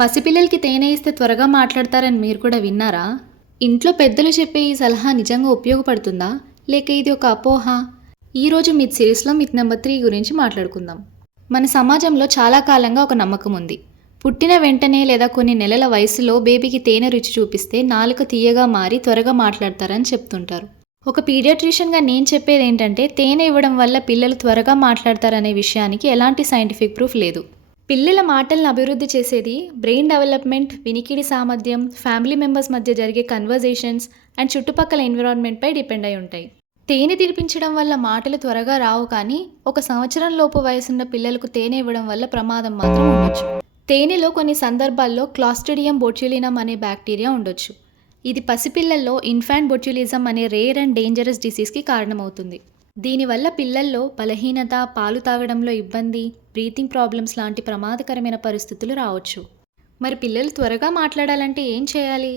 పసిపిల్లలకి తేనె ఇస్తే త్వరగా మాట్లాడతారని మీరు కూడా విన్నారా? ఇంట్లో పెద్దలు చెప్పే ఈ సలహా నిజంగా ఉపయోగపడుతుందా? లేక ఇది ఒక అపోహ? ఈరోజు మిత్ సిరీస్లో మిత్ నెంబర్ 3 గురించి మాట్లాడుకుందాం. మన సమాజంలో చాలా కాలంగా ఒక నమ్మకం ఉంది. పుట్టిన వెంటనే లేదా కొన్ని నెలల వయసులో బేబీకి తేనె రుచి చూపిస్తే నాలుక తీయగా మారి త్వరగా మాట్లాడతారని చెప్తుంటారు. ఒక పీడియాట్రిషియన్గా నేను చెప్పేది ఏంటంటే, తేనె ఇవ్వడం వల్ల పిల్లలు త్వరగా మాట్లాడతారనే విషయానికి ఎలాంటి సైంటిఫిక్ ప్రూఫ్ లేదు. పిల్లల మాటలను అభివృద్ధి చేసేది బ్రెయిన్ డెవలప్మెంట్, వినికిడి సామర్థ్యం, ఫ్యామిలీ మెంబర్స్ మధ్య జరిగే కన్వర్జేషన్స్ అండ్ చుట్టుపక్కల ఎన్విరాన్మెంట్పై డిపెండ్ అయి ఉంటాయి. తేనె తినిపించడం వల్ల మాటలు త్వరగా రావు, కానీ 1 సంవత్సరం లోపు వయసున్న పిల్లలకు తేనె ఇవ్వడం వల్ల ప్రమాదం మాత్రం ఉండొచ్చు. తేనెలో కొన్ని సందర్భాల్లో క్లాస్ట్రిడియం బొట్యులినం అనే బ్యాక్టీరియా ఉండొచ్చు. ఇది పసిపిల్లల్లో ఇన్ఫాంట్ బొట్యులిజం అనే రేర్ అండ్ డేంజరస్ డిసీజ్కి కారణమవుతుంది. దీనివల్ల పిల్లల్లో బలహీనత, పాలు తాగడంలో ఇబ్బంది, బ్రీతింగ్ ప్రాబ్లమ్స్ లాంటి ప్రమాదకరమైన పరిస్థితులు రావచ్చు. మరి పిల్లలు త్వరగా మాట్లాడాలంటే ఏం చేయాలి?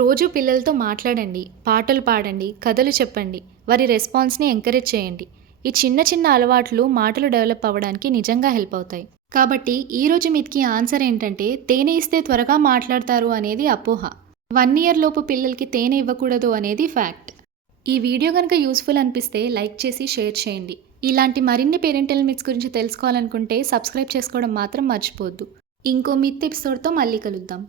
రోజు పిల్లలతో మాట్లాడండి, పాటలు పాడండి, కథలు చెప్పండి, వారి రెస్పాన్స్ని ఎంకరేజ్ చేయండి. ఈ చిన్న చిన్న అలవాట్లు మాటలు డెవలప్ అవ్వడానికి నిజంగా హెల్ప్ అవుతాయి. కాబట్టి ఈరోజు మీకి ఆన్సర్ ఏంటంటే, తేనె ఇస్తే త్వరగా మాట్లాడతారు అనేది అపోహ. 1 year లోపు పిల్లలకి తేనె ఇవ్వకూడదు అనేది ఫ్యాక్ట్. ఈ వీడియో కనుక యూస్ఫుల్ అనిపిస్తే లైక్ చేసి షేర్ చేయండి. ఇలాంటి మరిన్ని పేరెంటల్ మిత్స్ గురించి తెలుసుకోవాలనుకుంటే సబ్స్క్రైబ్ చేసుకోవడం మాత్రం మర్చిపోవద్దు. ఇంకో మిత్ ఎపిసోడ్తో మళ్ళీ కలుద్దాం.